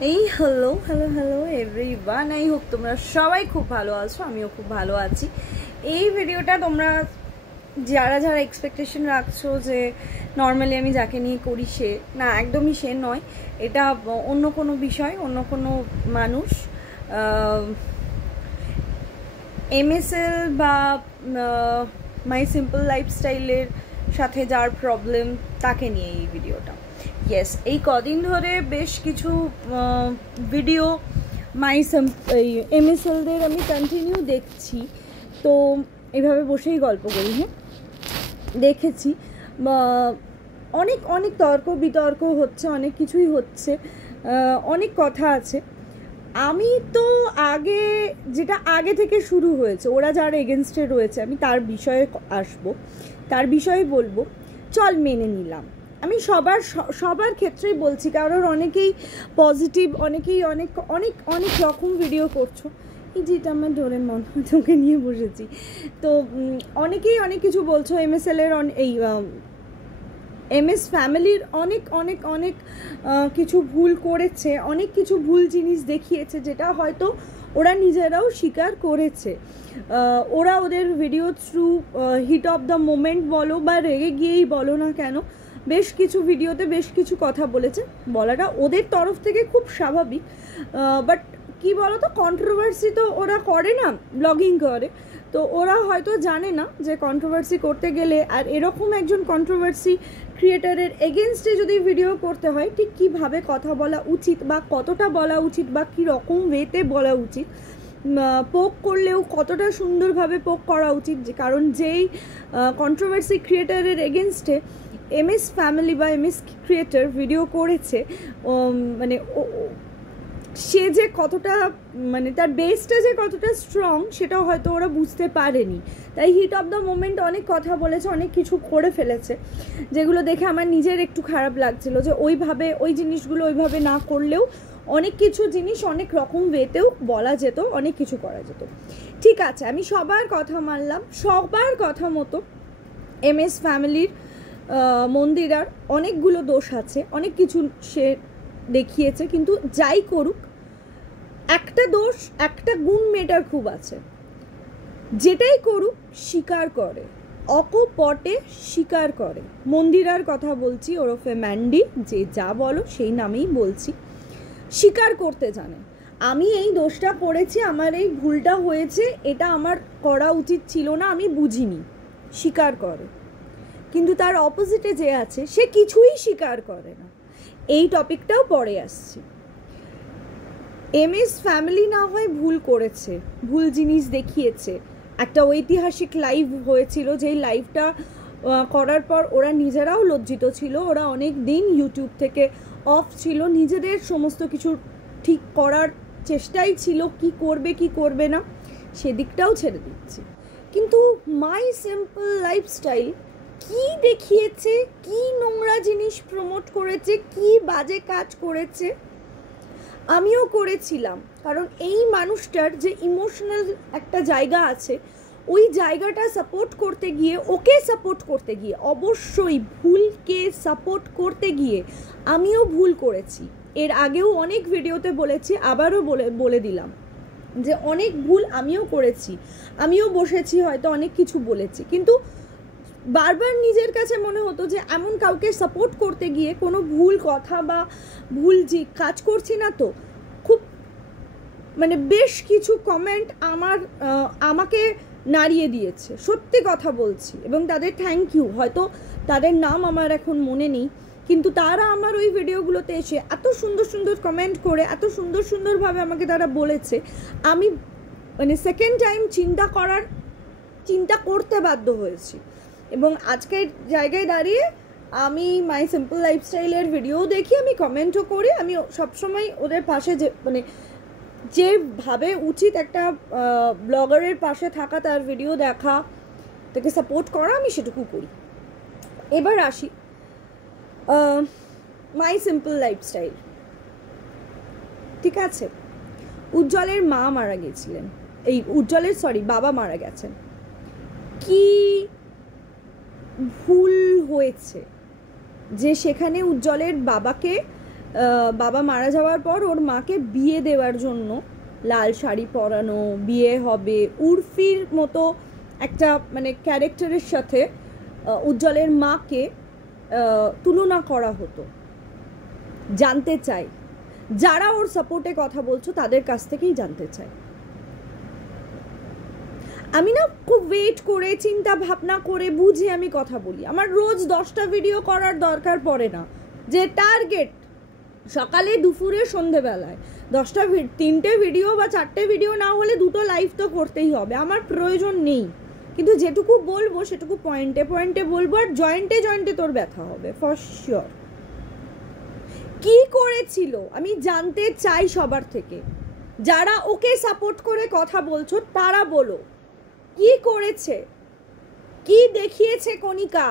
এই hello hello hello everyone, I hope তোমরা সবাই খুব ভালো আছো। আমিও খুব ভালো আছি। এই ভিডিওটা তোমরা যারা যারা এক্সপেকটেশন রাখছো যে নর্মালি আমি যাকে নিয়ে করি সে না, একদমই সে নয়। এটা অন্য কোনো বিষয়, অন্য কোনো মানুষ। এমএসএল বা মাই সিম্পল লাইফস্টাইলের সাথে যার প্রবলেম তাকে নিয়ে এই ভিডিওটা। ইয়েস, এই কদিন ধরে বেশ কিছু ভিডিও এমএসএলদের আমি কন্টিনিউ দেখছি। তো এইভাবে বসেই গল্প করি। হ্যাঁ, দেখেছি অনেক অনেক তর্ক বিতর্ক হচ্ছে, অনেক কিছুই হচ্ছে, অনেক কথা আছে। আমি তো যেটা আগে থেকে শুরু হয়েছে, ওরা যার এগেনস্টে রয়েছে, আমি তার বিষয়ে আসবো, তার বিষয়ে বলবো। চল, মেনে নিলাম। আমি সবার ক্ষেত্রেই বলছি, কারণ অনেকেই পজিটিভ, অনেকেই অনেক অনেক অনেক রকম ভিডিও করছো। এই যেটা আমার ডোরেমন তোকে নিয়ে বসেছি, তো অনেকেই অনেক কিছু বলছো। এমএসএলের এমএস ফ্যামিলির অনেক অনেক অনেক কিছু ভুল করেছে, অনেক কিছু ভুল জিনিস দেখিয়েছে, যেটা হয়তো ওরা নিজেরাও স্বীকার করেছে। ওরা ওদের video through heat of the moment বলো বা রেগে গিয়েই বলো না কেন, বেশ কিছু ভিডিওতে বেশ কিছু কথা বলেছে। বলাটা ওদের তরফ থেকে খুব স্বাভাবিক, বাট কি বলো তো, কন্ট্রোভার্সি তো ওরা করে না, ব্লগিং করে। তো ওরা হয়তো জানে না যে কন্ট্রোভার্সি করতে গেলে, আর এরকম একজন কন্ট্রোভার্সি ক্রিয়েটারের এগেনস্টে যদি ভিডিও করতে হয়, ঠিক কীভাবে কথা বলা উচিত বা কতটা বলা উচিত বা কী রকম ওয়েতে বলা উচিত, পোক করলেও কতটা সুন্দরভাবে পোক করা উচিত। কারণ যেই কন্ট্রোভার্সি ক্রিয়েটারের এগেনস্টে এমএস ফ্যামিলি বা এমএস ক্রিয়েটার ভিডিও করেছে, মানে সে যে কতটা, মানে তার বেসটা যে কতটা স্ট্রং, সেটাও হয়তো ওরা বুঝতে পারেনি। তাই হিট অফ দ্য মোমেন্ট অনেক কথা বলেছে, অনেক কিছু করে ফেলেছে, যেগুলো দেখে আমার নিজের একটু খারাপ লাগছিল যে ওই জিনিসগুলো ওইভাবে না করলেও অনেক কিছু জিনিস অনেক রকম ওয়েতেও বলা যেত, অনেক কিছু করা যেত। ঠিক আছে, আমি সবার কথা মানলাম, সবার কথা মতো এমএস ফ্যামিলির মন্দিরার অনেকগুলো দোষ আছে, অনেক কিছু সে দেখিয়েছে। কিন্তু যাই করুক, একটা দোষ, একটা গুণ মেয়েটার খুব আছে, যেটাই করুক স্বীকার করে, অকপটে স্বীকার করে। মন্দিরার কথা বলছি, ওরফে ম্যান্ডি, যে যা বলো সেই নামেই বলছি। স্বীকার করতে জানে, আমি এই দোষটা করেছি, আমার এই ভুলটা হয়েছে, এটা আমার করা উচিত ছিল না, আমি বুঝিনি, স্বীকার করে। কিন্তু তার অপোজিটে যে আছে, সে কিছুই স্বীকার করে না। এই টপিকটাও পরে আসছি। এমএস ফ্যামিলি না হয় ভুল করেছে, ভুল জিনিস দেখিয়েছে। একটা ঐতিহাসিক লাইভ হয়েছিল, যেই লাইভটা করার পর ওরা নিজেরাও লজ্জিত ছিল। ওরা অনেক দিন ইউটিউব থেকে অফ ছিল, নিজেদের সমস্ত কিছু ঠিক করার চেষ্টাই ছিল, কি করবে কি করবে না সেদিকটাও ছেড়ে দিচ্ছি। কিন্তু মাই সিম্পল লাইফস্টাইল কি দেখিয়েছে, কি নোংরা জিনিস প্রমোট করেছে, কি বাজে কাজ করেছে, আমিও করেছিলাম। কারণ এই মানুষটার যে ইমোশনাল একটা জায়গা আছে, ওই জায়গাটা সাপোর্ট করতে গিয়ে, ওকে সাপোর্ট করতে গিয়ে, অবশ্যই ভুলকে সাপোর্ট করতে গিয়ে আমিও ভুল করেছি। এর আগেও অনেক ভিডিওতে বলেছি, আবারও বলে দিলাম যে অনেক ভুল আমিও করেছি, আমিও বসেছি, হয়তো অনেক কিছু বলেছি। কিন্তু বারবার নিজের কাছে মনে হতো যে এমন কাউকে সাপোর্ট করতে গিয়ে কোনো ভুল কথা বা ভুল যে কাজ করছি না, তো খুব মানে বেশ কিছু কমেন্ট আমাকে নাড়িয়ে দিয়েছে, সত্যি কথা বলছি। এবং তাদের থ্যাংক ইউ, হয়তো তাদের নাম আমার এখন মনে নেই, কিন্তু তারা আমার ওই ভিডিওগুলোতে এসে এত সুন্দর সুন্দর কমেন্ট করে, এত সুন্দর সুন্দরভাবে আমাকে তারা বলেছে, আমি মানে সেকেন্ড টাইম চিন্তা করতে বাধ্য হয়েছি। এবং আজকের জায়গায় দাঁড়িয়ে আমি মাই সিম্পল লাইফস্টাইলের ভিডিও দেখি, আমি কমেন্টও করি। আমি সবসময় ওদের পাশে, যেভাবে উচিত একটা ব্লগারের পাশে থাকা, তার ভিডিও দেখা, তাকে সাপোর্ট করা, আমি সেটুকু করি। এবার আসি মাই সিম্পল লাইফস্টাইল। ঠিক আছে, উজ্জ্বলের মা মারা গেছিলেন, বাবা মারা গেছেন। কি ভুল হয়েছে যে সেখানে উজ্জ্বলের বাবাকে বাবা মারা যাওয়ার পর ওর মাকে বিয়ে দেওয়ার জন্য লাল শাড়ি পরানো, বিয়ে হবে, উর্ফির মতো একটা মানে ক্যারেক্টারের সাথে উজ্জ্বলের মাকে তুলনা করা হতো। জানতে চাই, যারা ওর সাপোর্টে কথা বলছো তাদের কাছ থেকেই জানতে চাই। আমি না খুব ওয়েট করে চিন্তা ভাবনা করে বুঝে আমি কথা বলি। আমার রোজ 10টা ভিডিও করার দরকার পড়ে না, যে টার্গেট সকালে দুপুরে সন্ধেবেলায় 3টে ভিডিও বা 4টে ভিডিও না হলে 2টো লাইভ তো করতেই হবে, আমার প্রয়োজন নেই। কিন্তু যেটুকু বলবো সেটুকু পয়েন্টে পয়েন্টে বলবো, আর জয়েন্টে জয়েন্টে তোর ব্যথা হবে ফর শিওর। কি করেছিল আমি জানতে চাই সবার থেকে। যারা ওকে সাপোর্ট করে কথা বলছো তারা বলো, কি করেছে, কি দেখিয়েছে কণিকা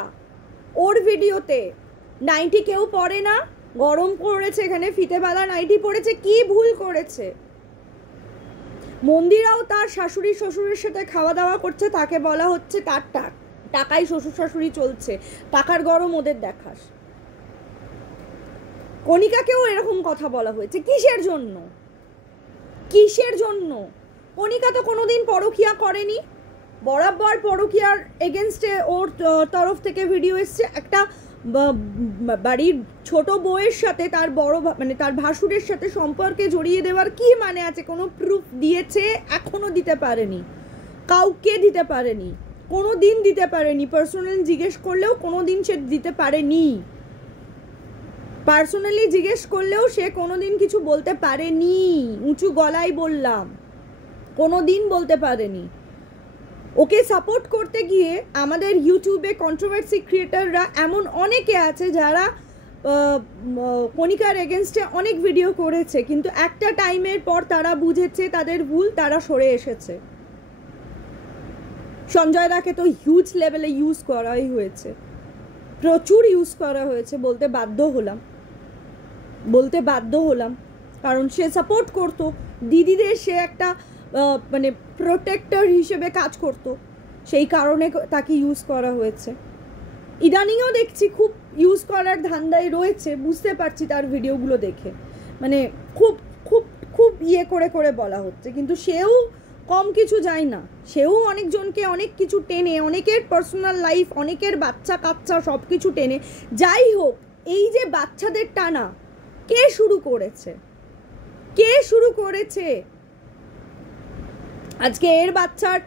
ওর ভিডিওতে? নাইটি কেউ পরে না, গরম পড়েছে, এখানে ফিতেবালা নাইটি পড়েছে, কি ভুল করেছে? মন্দিরাও তার শাশুড়ি শ্বশুরের সাথে খাওয়া দাওয়া করছে, তাকে বলা হচ্ছে তার টাকায় শ্বশুর শাশুড়ি চলছে, টাকার গরম ওদের দেখাস। কণিকাকেও এরকম কথা বলা হয়েছে, কিসের জন্য? কিসের জন্য? কণিকা তো কোনোদিন পরকিয়া করেনি, বরাবর পরকিয়ার এগেনস্টে ওর তরফ থেকে ভিডিও এসছে। একটা বাড়ির ছোট বউয়ের সাথে তার বড় মানে তার ভাসুরের সাথে সম্পর্কে জড়িয়ে দেওয়ার কি মানে আছে? কোনো প্রুফ দিয়েছে? এখনো দিতে পারেনি, কাউকে দিতে পারেনি, কোনো দিন দিতে পারেনি। পার্সোনালি জিজ্ঞেস করলেও কোনো দিন সে দিতে পারেনি, পার্সোনালি জিজ্ঞেস করলেও সে কোনো দিন কিছু বলতে পারেনি। উঁচু গলায় বললাম, কোনো দিন বলতে পারেনি। ওকে সাপোর্ট করতে গিয়ে আমাদের ইউটিউবে কন্ট্রোভার্সি ক্রিয়েটাররা এমন অনেকে আছে যারা কণিকার এগেনস্টে অনেক ভিডিও করেছে, কিন্তু একটা টাইমের পর তারা বুঝেছে তাদের ভুল, তারা সরে এসেছে। সঞ্জয় দাকে তো হিউজ লেভেলে ইউজ করাই হয়েছে, প্রচুর ইউজ করা হয়েছে, বলতে বাধ্য হলাম কারণ সে সাপোর্ট করতো দিদিদের, সে একটা মানে প্রোটেক্টর হিসেবে কাজ করত, সেই কারণে তাকে ইউজ করা হয়েছে। ইদানিংও দেখছি খুব ইউজ করার ধান্দায় রয়েছে, বুঝতে পারছি তার ভিডিওগুলো দেখে, মানে খুব খুব খুব ইয়ে করে করে বলা হচ্ছে, কিন্তু সেও কম কিছু যায় না, সেও অনেকজনকে অনেক কিছু টেনে, অনেকের পার্সোনাল লাইফ, অনেকের বাচ্চা কাচ্চা সব কিছু টেনে। যাই হোক, এই যে বাচ্চাদের টানা কে শুরু করেছে? কে শুরু করেছে? আজকে এর বাচ্চার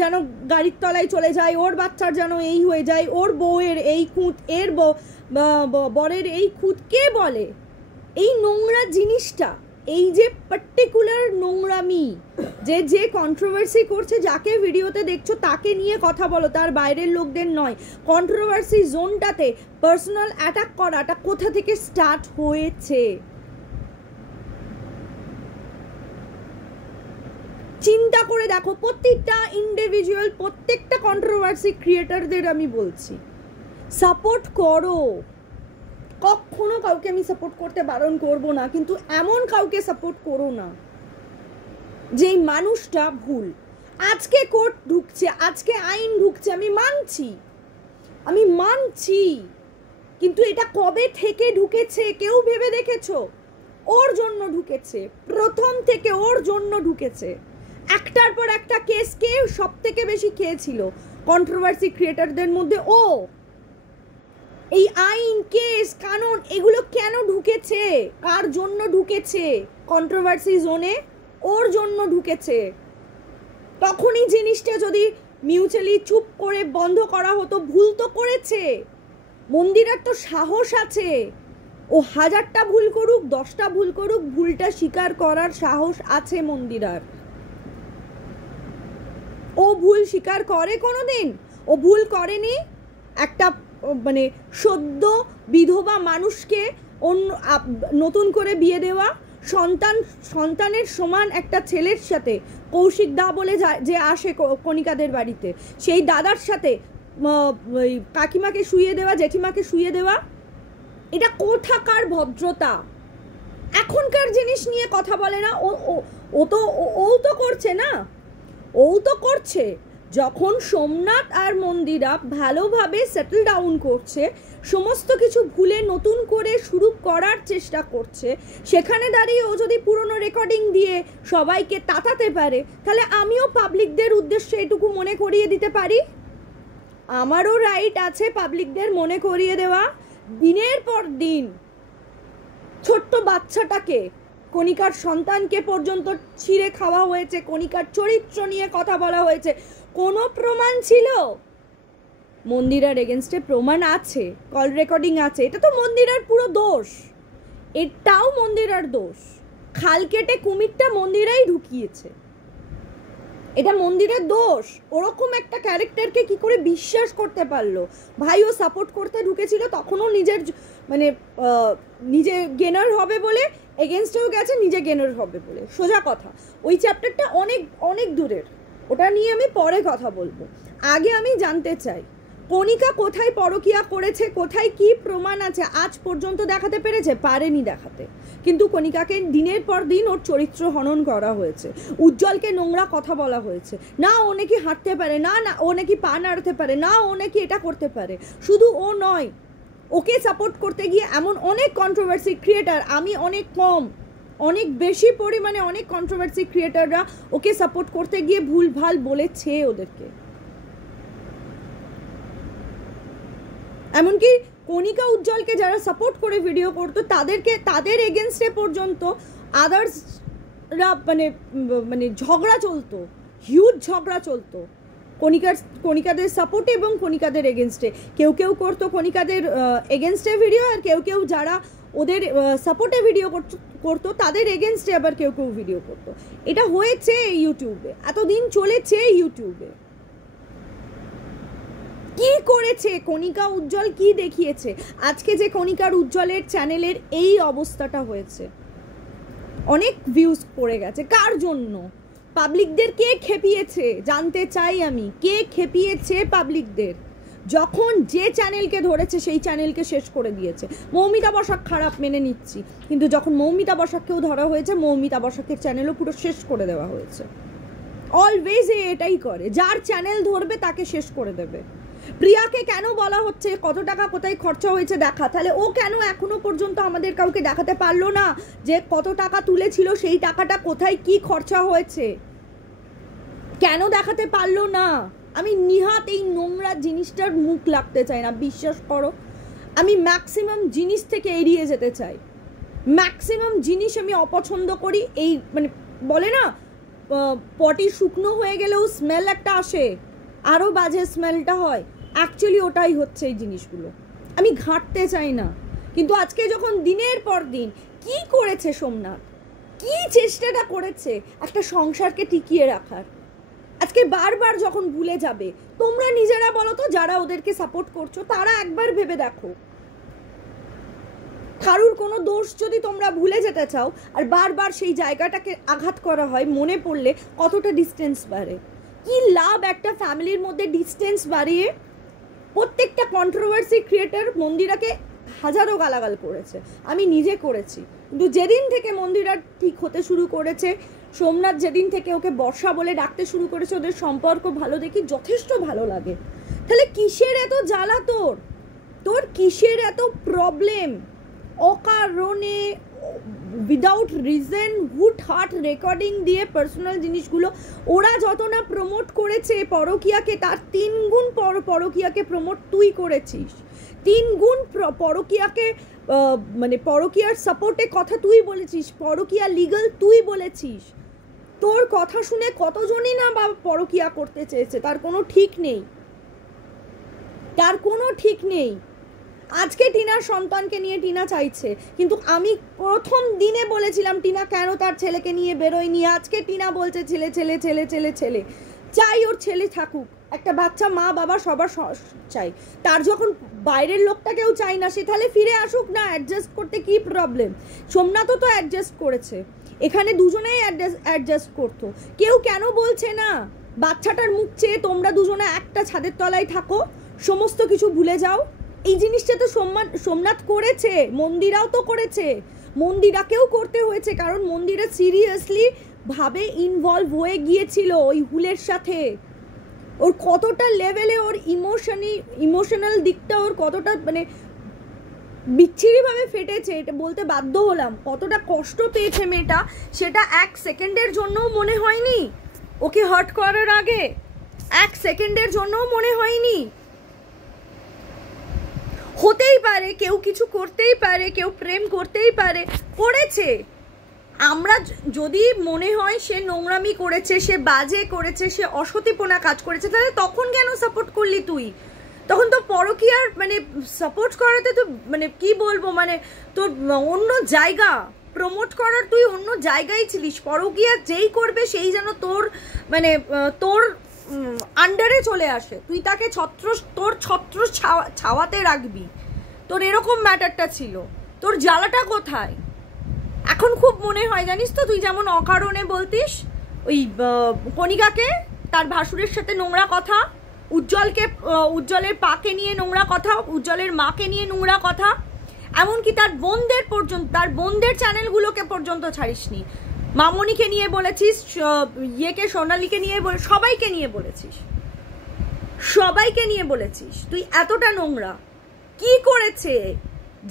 যেন গাড়ির তলায় চলে যায়, ওর বাচ্চার যেন এই হয়ে যায়, ওর বউয়ের এই খুঁত, এর বরের এই খুঁত, কে বলে? এই নোংরা জিনিসটা, এই যে পার্টিকুলার নোংরামি, যে কন্ট্রোভার্সি করছে, যাকে ভিডিওতে দেখছো তাকে নিয়ে কথা বলো, তার বাইরের লোকদের নয়। কন্ট্রোভার্সি জোনটাতে পার্সোনাল অ্যাটাক করাটা কোথা থেকে স্টার্ট হয়েছে? চিন্তা করে দেখো। প্রত্যেকটা ইন্ডিভিজুয়াল, প্রত্যেকটা কন্ট্রোভার্সি ক্রিয়েটারদের আমি বলছি, সাপোর্ট করো। কখনো কাউকে আমি সাপোর্ট করতে বারণ করব না, কিন্তু এমন কাউকে সাপোর্ট করো না যেই মানুষটা ভুল। আজকে কোর্ট ঢুকছে, আজকে আইন ঢুকছে, আমি মানছি, কিন্তু এটা কবে থেকে ঢুকেছে কেউ ভেবে দেখেছো? ওর জন্য ঢুকেছে, প্রথম থেকে ওর জন্য ঢুকেছে। একটার পর একটা কেস কে সব থেকে বেশি খেয়েছিল কন্ট্রোভার্সি ক্রিয়েটারদের মধ্যে? ও। এই আইন, কেস, কানুন এগুলো কেন ঢুকেছে? কার জন্য ঢুকেছে? কন্ট্রোভার্সি জোনে ওর জন্য ঢুকেছে। তখনই জিনিসটা যদি মিউচুয়ালি চুপ করে বন্ধ করা হতো, ভুল তো করেছে, মন্দিরার তো সাহস আছে, ও 1000টা ভুল করুক, 10টা ভুল করুক, ভুলটা স্বীকার করার সাহস আছে মন্দিরার। ও ভুল স্বীকার করে কোনোদিন? ও ভুল করেনি। একটা মানে সদ্য বিধবা মানুষকে নতুন করে বিয়ে দেওয়া, সন্তানের সমান একটা ছেলের সাথে, কৌশিক দা বলে যে আসে কণিকাদের বাড়িতে, সেই দাদার সাথে কাকিমাকে শুইয়ে দেওয়া, জেঠিমাকে শুইয়ে দেওয়া, এটা কোথাকার ভদ্রতা? এখনকার জিনিস নিয়ে কথা বলে না। ও তো করছে না, ও তো করছে। যখন সোমনাথ আর মন্দিরা ভালোভাবে সেটেল ডাউন করছে, সমস্ত কিছু ভুলে নতুন করে শুরু করার চেষ্টা করছে, সেখানে দাঁড়িয়ে ও যদি পুরনো রেকর্ডিং দিয়ে সবাইকে তাতাতে পারে, তাহলে আমিও পাবলিকদের উদ্দেশ্যে এটুকু মনে করিয়ে দিতে পারি। আমারও রাইট আছে পাবলিকদের মনে করিয়ে দেওয়া। দিনের পর দিন ছোট্ট বাচ্চাটাকে, কণিকার সন্তানকে পর্যন্ত ছিঁড়ে খাওয়া হয়েছে, কণিকার চরিত্র নিয়ে কথা বলা হয়েছে। কোনো প্রমাণ ছিল? মন্দিরার এগেনস্টে প্রমাণ আছে, কল রেকর্ডিং আছে। এটা তো মন্দিরার পুরো দোষ, এটাও মন্দিরার দোষ। খাল কেটে কুমিরটা মন্দিরাই ঢুকিয়েছে, এটা মন্দিরের দোষ। ওরকম একটা ক্যারেক্টারকে কি করে বিশ্বাস করতে পারলো? ভাই ও সাপোর্ট করতে ঢুকেছিল, তখনও নিজের মানে নিজে গেনার হবে বলে এগেনস্টেও গেছে, নিজে গেনার হবে বলে। সোজা কথা, ওই চ্যাপ্টারটা অনেক অনেক দূরের, ওটা নিয়ে আমি পরে কথা বলবো। আগে আমি জানতে চাই কণিকা কোথায় পরকীয়া করেছে, কোথায় কি প্রমাণ আছে আজ পর্যন্ত দেখাতে পেরেছে? পারেনি দেখাতে। কিন্তু কণিকাকে দিনের পর দিন ওর চরিত্র হনন করা হয়েছে, উজ্জ্বলকে নোংরা কথা বলা হয়েছে, না ও নাকি হাঁটতে পারে, না না ও নাকি পা নাড়তে পারে, না ও নাকি এটা করতে পারে। শুধু ও নয়, ওকে সাপোর্ট করতে গিয়ে এমন অনেক কন্ট্রোভার্সি ক্রিয়েটার, আমি অনেক কম, অনেক বেশি পরিমাণে অনেক কন্ট্রোভার্সি ক্রিয়েটাররা ওকে সাপোর্ট করতে গিয়ে ভুল ভাল বলেছে ওদেরকে। এমনকি কণিকা উজ্জ্বলকে যারা সাপোর্ট করে ভিডিও করতো তাদের এগেনস্টে পর্যন্ত আদার্সরা মানে ঝগড়া চলতো, হিউজ ঝগড়া চলতো কণিকাদের সাপোর্টে এবং কণিকাদের এগেনস্টে। কেউ কেউ করতো কণিকাদের এগেনস্টে ভিডিও, আর কেউ কেউ যারা ওদের সাপোর্টে ভিডিও করতো তাদের এগেনস্টে আবার কেউ কেউ ভিডিও করতো। এটা হয়েছে ইউটিউবে, এতদিন চলেছে ইউটিউবে। কি করেছে কণিকা উজ্জ্বল, কি দেখিয়েছে? আজকে যে কণিকার উজ্জ্বলের চ্যানেলের এই অবস্থাটা হয়েছে, অনেক ভিউজ পড়ে গেছে, কার জন্য? পাবলিকদের কে খেপিয়েছে জানতে চাই আমি, কে খেপিয়েছে পাবলিকদের? যখন যে চ্যানেলকে ধরেছে সেই চ্যানেলকে শেষ করে দিয়েছে। মৌমিতা বসাক খারাপ মেনে নিচ্ছি, কিন্তু যখন মৌমিতা বসাককেও ধরা হয়েছে, মৌমিতা বসাকের চ্যানেলও পুরো শেষ করে দেওয়া হয়েছে। অলওয়েজ এটাই করে, যার চ্যানেল ধরবে তাকে শেষ করে দেবে। প্রিয়াকে কেন বলা হচ্ছে কত টাকা কোথায় খরচা হয়েছে দেখা, তাহলে ও কেন এখনো পর্যন্ত আমাদের কাউকে দেখাতে পারলো না যে কত টাকা তুলেছিল, সেই টাকাটা কোথায় কি খরচা হয়েছে? কেন দেখাতে পারলো না? আমি নিহাত এই নোংরা জিনিসটার মুখ লাগতে চাই না, বিশ্বাস করো। আমি ম্যাক্সিমাম জিনিস থেকে এড়িয়ে যেতে চাই, ম্যাক্সিমাম জিনিস আমি অপছন্দ করি। এই মানে বলে না পটি শুকনো হয়ে গেলেও স্মেল একটা আসে, আরও বাজে স্মেলটা হয়, অ্যাকচুয়ালি ওটাই হচ্ছে এই জিনিসগুলো। আমি ঘাঁটতে চাই না, কিন্তু আজকে যখন দিনের পর দিন কি করেছে সোমনাথ, কি চেষ্টাটা করেছে একটা সংসারকে টিকিয়ে রাখার, আজকে বারবার যখন ভুলে যাবে, তোমরা নিজেরা বলো তো, যারা ওদেরকে সাপোর্ট করছো তারা একবার ভেবে দেখো, কারুর কোনো দোষ যদি তোমরা ভুলে যেতে চাও আর বারবার সেই জায়গাটাকে আঘাত করা হয়, মনে পড়লে কতটা ডিস্টেন্স বাড়ে। কি লাভ একটা ফ্যামিলির মধ্যে ডিস্টেন্স বাড়িয়ে? প্রত্যেকটা কন্ট্রোভার্সি ক্রিয়েটার মন্দিরাকে হাজারো গালাগাল করেছে, আমি নিজে করেছি, কিন্তু যেদিন থেকে মন্দিরা ঠিক হতে শুরু করেছে, সোমনাথ যেদিন থেকে ওকে বর্ষা বলে ডাকতে শুরু করেছে, ওদের সম্পর্ক ভালো দেখি যথেষ্ট ভালো লাগে। তাহলে কিসের এত জ্বালা তোর কিসের এত প্রবলেম? অকারণে উইদাউট রিজন হুট হাট রেকর্ডিং দিয়ে পার্সোনাল জিনিসগুলো ওরা যত না প্রমোট করেছে পরকীয়াকে, তার 3 গুণ পরকীয়াকে প্রমোট তুই করেছিস, 3 গুণ পরকীয়াকে মানে পরকীয়ার সাপোর্টে কথা তুই বলেছিস, পরকীয়া লিগাল তুই বলেছিস। তোর কথা শুনে কতজনই না বা পরকীয়া করতে চেয়েছে, তার কোনো ঠিক নেই, তার কোনো ঠিক নেই। আজকে টিনার সন্তানকে নিয়ে টিনা চাইছে, কিন্তু আমি প্রথম দিনে বলেছিলাম টিনা কেন তার ছেলেকে নিয়ে বেরোয়নি। আজকে টিনা বলছে ছেলে ছেলে ছেলে ছেলে ছেলে, চাই ওর ছেলে থাকুক, একটা বাচ্চা মা বাবা সবার চাই, তার যখন বাইরের লোকটা কেউ চাই না, সে তাহলে ফিরে আসুক না, অ্যাডজাস্ট করতে কি প্রবলেম? সোমনাথও তো অ্যাডজাস্ট করেছে, এখানে দুজনেই অ্যাডজাস্ট করতো। কেউ কেন বলছে না বাচ্চাটার মুখ চেয়ে তোমরা দুজনে একটা ছাদের তলায় থাকো, সমস্ত কিছু ভুলে যাও? এই জিনিসটা তো সোমনাথ করেছে, মন্দিরাও তো করেছে, মন্দিরাকেও করতে হয়েছে, কারণ মন্দিরা সিরিয়াসলি ভাবে ইনভলভ হয়ে গিয়েছিল ওই হুলের সাথে। ওর কতটা লেভেলে ওর ইমোশনাল দিকটা ওর কতটা মানে বিচ্ছিরিভাবে ফেটেছে, এটা বলতে বাধ্য হলাম। কতটা কষ্ট পেয়েছে মেয়েটা, সেটা 1 সেকেন্ডের জন্যও মনে হয়নি ওকে হার্ট করার আগে, 1 সেকেন্ডের জন্যও মনে হয়নি। হতেই পারে কেউ কিছু করতেই পারে, কেউ প্রেম করতেই পারে, করেছে। আমরা যদি মনে হয় সে নোংরামি করেছে, সে বাজে করেছে, সে অসতীপনা কাজ করেছে, তাহলে তখন কেন সাপোর্ট করলি তুই? তখন তো পরকীয়ার মানে সাপোর্ট করাতে তো মানে কি বলবো, মানে তোর অন্য জায়গা প্রমোট করার তুই অন্য জায়গায় ছিলিস। পরকীয়া যেই করবে সেই যেন তোর মানে তোর আন্ডারে চলে আসে, তুই তাকে তোর ছত্র ছাওয়াতে রাখবি, তোর এরকম ম্যাটারটা ছিল। তোর জ্বালাটা কোথায়? এখন খুব মনে হয় জানিস তো, তুই যেমন অকারণে বলতিস ওই কণিকাকে, তার ভাসুরের সাথে নোংরা কথা, উজ্জ্বলের পাকে নিয়ে নোংরা কথা, উজ্জ্বলের মাকে নিয়ে নোংরা কথা, এমনকি তার বোনদের পর্যন্ত, তার বোনদের চ্যানেলগুলোকে পর্যন্ত ছাড়িসনি। মামনিকে নিয়ে বলেছিস, সোনালীকে নিয়ে সবাইকে নিয়ে বলেছিস, সবাইকে নিয়ে বলেছিস। তুই এতটা নোংরা কি করেছে?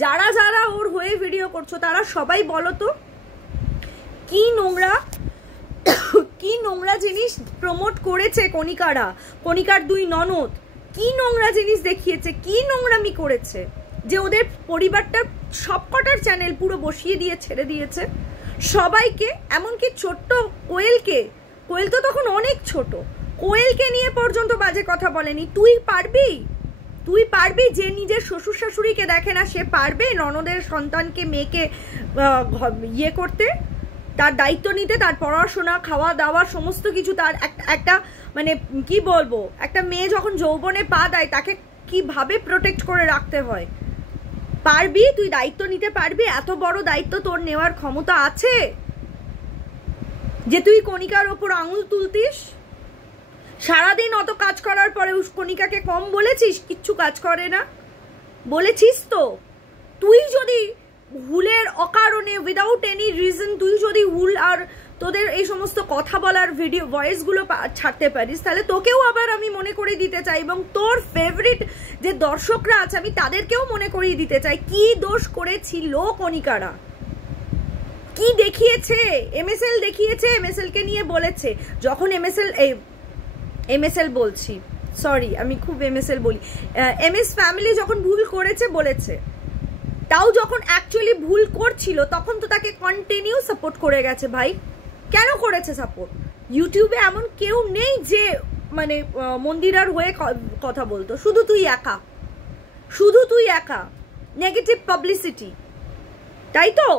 যারা যারা ওর হয়ে ভিডিও করছো তারা সবাই বলো তো, কি নোংরা কি নোংরা জিনিস প্রমোট করেছে কণিকারা, কণিকার 2 ননদ কি নোংরা জিনিস দেখিয়েছে, কি নোংরামি করেছে, যে ওদের পরিবারটার সবকটার চ্যানেল পুরো বসিয়ে দিয়ে ছেড়ে দিয়েছে সবাইকে। এমনকি ছোট্ট কোয়েলকে, কোয়েল তো তখন অনেক ছোট, কোয়েলকে নিয়ে পর্যন্ত বাজে কথা বলেনি। তুই পারবি? তুই পারবি? যে নিজের শ্বশুর শাশুড়িকে দেখে না সে পারবে ননদের সন্তানকে, মেয়েকে ইয়ে করতে, তার দায়িত্ব নিতে, তার পড়াশোনা, খাওয়া দাওয়া সমস্ত কিছু, তার একটা মানে কি বলবো, একটা মেয়ে যখন যৌবনে পা দেয় তাকে কিভাবে প্রোটেক্ট করে রাখতে হয়? পারবি? তুই দায়িত্ব নিতে পারবি? এত বড় দায়িত্ব তোর নেওয়ার ক্ষমতা আছে যে তুই কণিকার ওপর আঙুল তুলতিস? সারাদিন অত কাজ করার পরে কণিকাকে কম বলেছিস? কিচ্ছু কাজ করে না বলেছিস তো। তুই যদি ভুলের অকারণে উইদাউট এনি রিজন তুই যদি ভুল আর তোদের এই সমস্ত কথা বলার ভিডিও ভয়েসগুলো ছাড়তে পারিস, তাহলে তোকেও আবার আমি মনে করিয়ে দিতে চাই, এবং তোর ফেভারিট যে দর্শকরা আছে আমি তাদেরকেও মনে করিয়ে দিতে চাই কি দোষ করেছিল কণিকারা, কি দেখিয়েছে। এমএসএল দেখিয়েছে, এমএসএল কে নিয়ে বলেছে, যখন এমএসএল বলছি, সরি আমি খুব এমএসএল বলি, এমএস ফ্যামিলি যখন ভুল করেছে বলেছে, তাও যখন অ্যাকচুয়ালি ভুল করছিল তখন তো তাকে কন্টিনিউ সাপোর্ট করে গেছে। ভাই কেন করেছে সাপোর্ট? ইউটিউবে এমন কেউ নেই যে মানে মন্দিরার হয়ে কথা বলতো, শুধু তুই একা, শুধু তুই একা। নেগেটিভ পাবলিসিটি, তাই তো?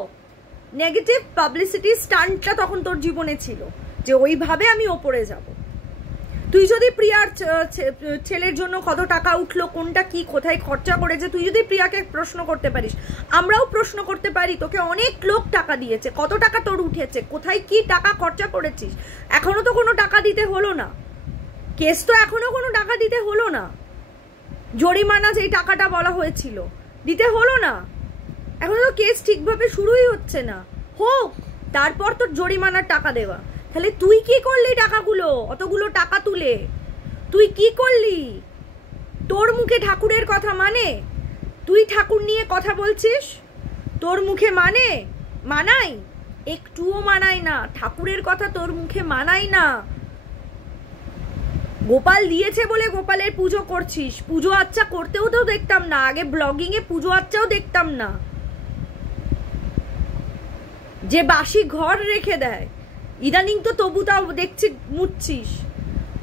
নেগেটিভ পাবলিসিটি স্টান্টটা তখন তোর জীবনে ছিল, যে ওইভাবে আমি ওপরে যাব। তুই যদি প্রিয়ার ছেলের জন্য কত টাকা উঠলো, কোনটা কি কোথায় খরচা করেছে, তুই যদি প্রিয়াকে প্রশ্ন করতে পারিস, আমরাও প্রশ্ন করতে পারি, তোকে অনেক লোক টাকা দিয়েছে, কত টাকা তোর উঠেছে, কোথায় কি টাকা খরচা করেছিস? এখনো তো কোনো টাকা দিতে হলো না, কেস তো এখনো কোনো টাকা দিতে হলো না, জরিমানা যেই টাকাটা বলা হয়েছিল দিতে হলো না, এখনো তো কেস ঠিকভাবে শুরুই হচ্ছে না, হোক তারপর তোর জরিমানার টাকা দেওয়া। তাহলে তুই কি করলি টাকাগুলো, অতগুলো টাকা তুলে তুই কি করলি? তোর মুখে ঠাকুরের কথা মানে? তুই ঠাকুর নিয়ে কথা বলছিস, তোর মুখে মানে? মানাই? একটুও মানাই না, ঠাকুরের কথা তোর মুখে মানাই না। গোপাল দিয়েছে বলে গোপালের পুজো করছিস, পুজো আচ্চা করতেও তো দেখতাম না আগে, ব্লগিং এ পুজো আচ্চাও দেখতাম না, যে বাসি ঘর রেখে দেয়, ইদানিং তো তবু তাও দেখছি মুচ্ছিস।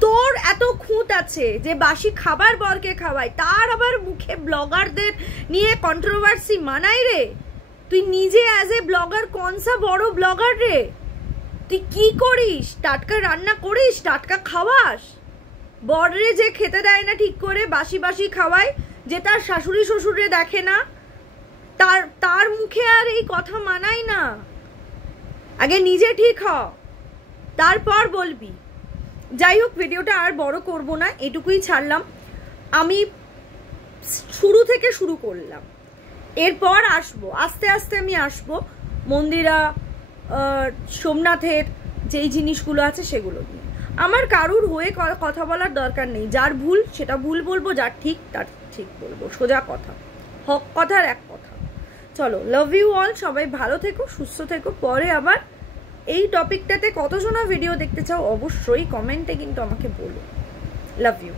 তোর এত খুঁত আছে যে বাসি খাবার বরকে খাওয়ায়, তার আবার মুখে ব্লগারদের নিয়ে কন্ট্রোভার্সি মানাই রে? তুই নিজে অ্যাজ এ ব্লগার কোনসা বড় ব্লগার রে? তুই কি করিস? টাটকা রান্না করিস, টাটকা খাওয়াস, বররে যে খেতে দেয় না ঠিক করে, বাসি বাসি খাওয়ায়, যে তার শাশুড়ি শ্বশুরে দেখে না, তার মুখে আর এই কথা মানাই না। আগে নিজে ঠিক হ, তারপর বলবি। যাই হোক, ভিডিওটা আর বড় করব না, এটুকুই ছাড়লাম। আমি শুরু থেকে শুরু করলাম, এরপর আসবো আস্তে আস্তে, আমি আসবো মন্দিরা সোমনাথের যেই জিনিসগুলো আছে সেগুলো নিয়ে। আমার কারুর হয়ে কথা বলার দরকার নেই, যার ভুল সেটা ভুল বলবো, যার ঠিক তার ঠিক বলবো, সোজা কথা, হক কথার এক কথা। চলো, লাভ ইউ অল, সবাই ভালো থেকো, সুস্থ থেকো। পরে আবার এই টপিকটাতে কতজনা ভিডিও দেখতে চাও অবশ্যই কমেন্টে কিন্তু আমাকে বলো। Love you.